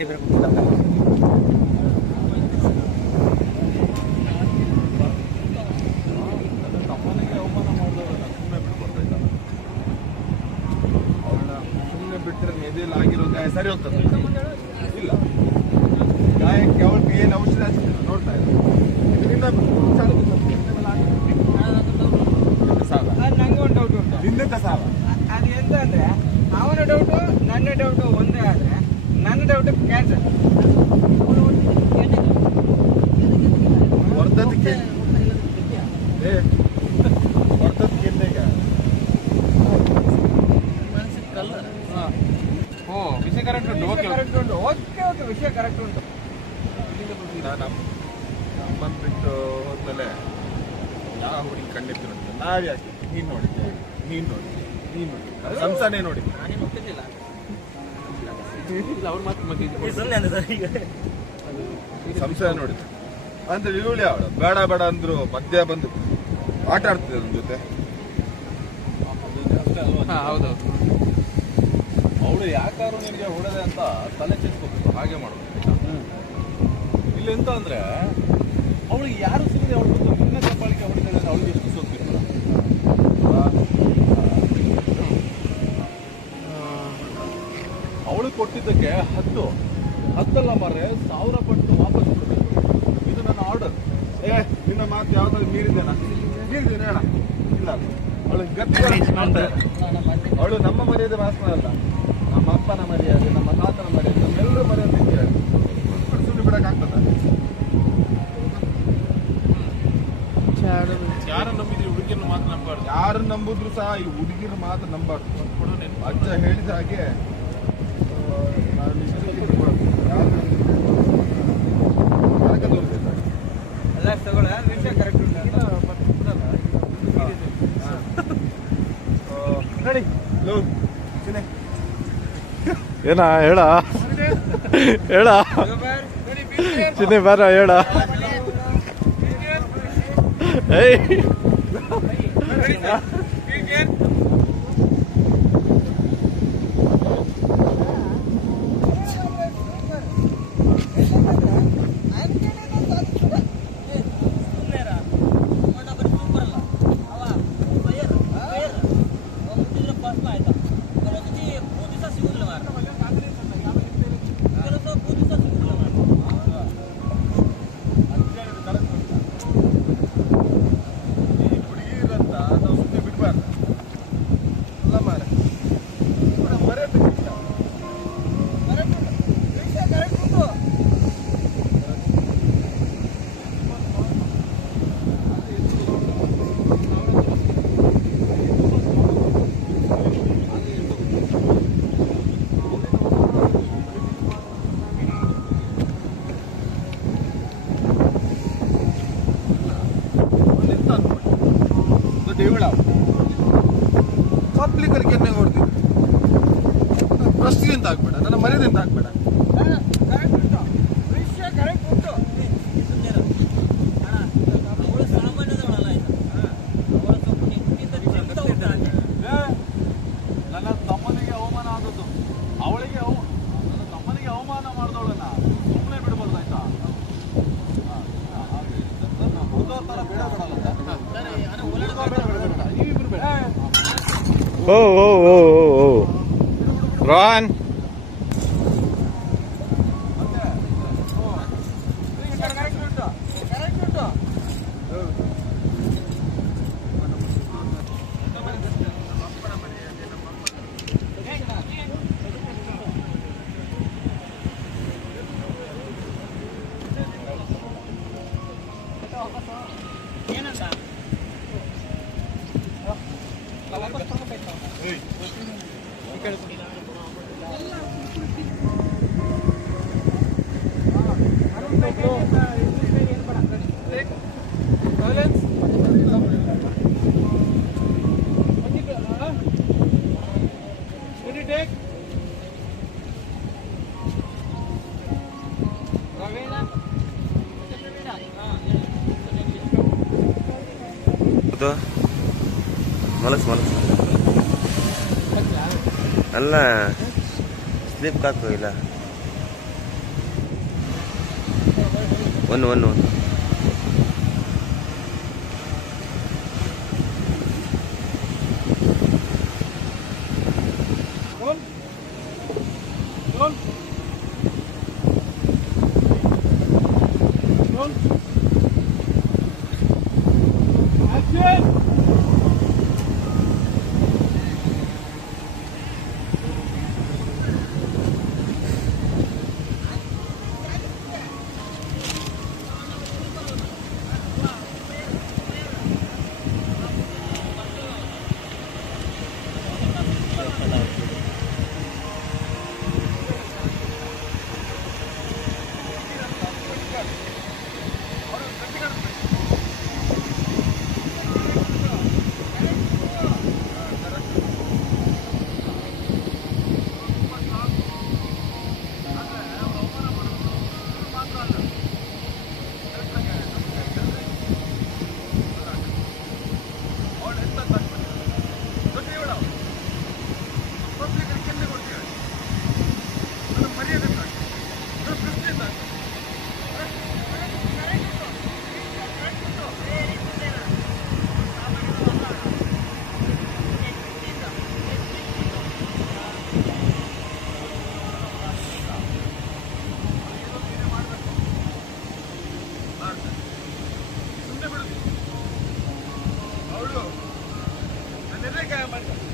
Guarantee ಬೇರೆ ಕೊಟ್ಟಿಲ್ಲ. ತಮ್ಮನಿಗೆ ಅವಮಾನ ಮಾಡಿದವರನ್ನ ಸುಮ್ಮನೆ ಬಿಟ್ಕೊಳ್ತಾ ಅವ್ರನ್ನ ಸುಮ್ಮನೆ ಬಿಟ್ಟರೆ ಎದೆಯಲ್ಲಿ ಆಗಿರೋ ಗಾಯ ಸರಿ ಹೋಗ್ತದೆ. ಇಲ್ಲ, ಗಾಯಕ್ಕೆ ಅವ್ರಿಗೆ ಏನು ಔಷಧ ಹಚ್ಚಿದ್ರು ನೋಡ್ತಾ ಇದ್ದಾರೆ. ಇದರಿಂದ ನಂಗೆ ಒಂದು ಡೌಟ್ ಉಂಟು. ನಿಂದ ಸಾಲ ಅದು ಎಂತ ಅಂದ್ರೆ ಅವನ ಡೌಟು ನನ್ನ ಡೌಟು ಒಂದೇ ಆದ್ರೆ ನನ್ನ ಡೌಟ್ ಕ್ಯಾನ್ಸರ್ ಹೊರದಕ್ಕೆ ಹೊರದಕ್ಕೆ ವಿಷಯ ಕರೆಕ್ಟ್ ಉಂಟು. ಕರೆಕ್ಟ್ ಉಂಟು. ಓಕೆ ಓಕೆ, ವಿಷಯ ಕರೆಕ್ಟ್ ಉಂಟು. ನಮ್ಮನ್ನು ಬಿಟ್ಟು ಹೋದ್ಮೇಲೆ ಯಾವ ಹುಡುಗಿ ಕಣ್ಣಿದ್ರು ಅಂತ ನಾವ್ ಯಾಕೆ ನೀನ್ ನೋಡಿದ್ದೆ, ನೀನ್ ನೋಡಿ ಸಂಸಾರನೇ ನೋಡಿ ನಾನೇನು ಒಪ್ಪಿದ್ದಿಲ್ಲ. ಅವ್ರ ಮಾತು ಸುಮ್ಮನೆ ಅಂದ್ರೆ ಸರ್ ಈಗ ಸಂಸಾರ ನೋಡಿದ್ರು ಅಂದ್ರೆ ಇವಳಿ ಅವಳು ಬೇಡ ಬೇಡ ಅಂದ್ರು ಮಧ್ಯ ಬಂದು ಆಟ ಆಡ್ತಿದ್ದೆ ನನ್ನ ಜೊತೆ. ಹೌದೌದು. ಅವಳು ಯಾಕಾರು ನಿಮಗೆ ಹೊಡೆದೆ ಅಂತ ತಲೆ ಚೆಚ್ಕೋಬೇಕು, ಹಾಗೆ ಮಾಡಬೇಕು. ಇಲ್ಲಿ ಎಂತ ಅಂದ್ರೆ ಅವಳಿಗೆ ಯಾರು ಸಿಗದೆ ಅವಳು ಮುನ್ನ ಚಪ್ಪಾಳಿಗೆ ಹೊಡಿತಾಳೆ ಅಂದ್ರೆ ಅವಳಿಗೆ ಎಷ್ಟು ಸೋತಿರ್ತಾರ. ಅವಳು ಕೊಟ್ಟಿದ್ದಕ್ಕೆ ಹತ್ತಲ್ಲ ಮಾರೆ 1000 ಪಟ್ಟು ವಾಪಸ್ ಕೊಡಬೇಕು. ಇದು ನನ್ನ ಆರ್ಡರ್. ನಿನ್ನ ಮಾತು ಯಾವ್ದಾದ್ರು ಮೀರಿದ್ದೇನಾ? ಮೀರಿದ್ದೇನೆ ಹೇಳ. ಇಲ್ಲ, ಅವಳು ಗಟ್ಟಿ. ಅವಳು ನಮ್ಮ ಮರ್ಯಾದೆ ಮಾತ್ರ ಅಲ್ಲ, ನಮ್ಮ ಅಪ್ಪನ ಮರ್ಯಾದೆ, ನಮ್ಮ ತಾತನ ಮರ್ಯಾದೆ, ನಮ್ಮೆಲ್ಲರೂ ಮರ್ಯಾದೆ ಸುಳ್ಳು ಬಿಡಕ್ಕಾಗ್ತದ? ಯಾರು ನಂಬಿದ್ರಿ ಹುಡುಗಿಯನ್ನು ಮಾತ್ರ ನಂಬಾರ್ದು. ಯಾರು ನಂಬುದ್ರು ಸಹ ಈ ಹುಡುಗಿರು ಮಾತ್ರ ನಂಬಾರ್ದು. ಅಜ್ಜ ಹೇಳಿದ ಹಾಗೆ ಎಲ್ಲ ತಗೊಳ್ಳ ವಿಷಯ ಕರೆಕ್ಟ್ ಉಂಟು. ನೋಡಿ ಏನ ಹೇಳ ಚಿನ್ನೆ ಬಾರ ಹೇಳ. ಪಬ್ಲಿಕರಿಗೆ ಎಣ್ಣೆ ಹೊಡ್ತೀವಿ. ಪ್ರಶ್ನೆ ಅಂತ ಆಗ್ಬೇಡ, ನನ್ನ ಮರ್ಯಾದೆ ಅಂತ ಆಗ್ಬೇಡ. ಕರೆಕ್ಟ್ ಉಂಟು, ವಿಷಯ ಕರೆಕ್ಟ್ ಉಂಟು. ಅವಳು ಸಾಮಾನ್ಯದವಳಲ್ಲ. ಅವಳ ಸ್ವಲ್ಪ ನನ್ನ ತಮ್ಮನಿಗೆ ಅವಮಾನ ಆದದ್ದು, ಅವಳಿಗೆ ನನ್ನ ತಮ್ಮನಿಗೆ ಅವಮಾನ ಮಾಡಿದವಳನ್ನ ಸುಮ್ಮನೆ ಬಿಡ್ಬಾರ್ದು ಆಯ್ತಾ. ಹುಡುಗರ ತರ ಬೇಡ ನೀವಿಬ್ರು ಬೇಡ. ಓ ಓ ಓ ಓ ರೋಹನ್ ಕರೆಕ್ಟ್ ಉಂಟು, ಕರೆಕ್ಟ್ ಉಂಟು. ಏನಂತ ವಾಪಸ್ ತಗೋಬೇಕು. ಮಲಸ್ ಅಲ್ಲ ಸ್ಲಿಪ್ ಹಾಕು ಇಲ್ಲ 1 ಅವಳು ನನ್ನ ಎದೆಗಾಯ ಮಾಡಿದ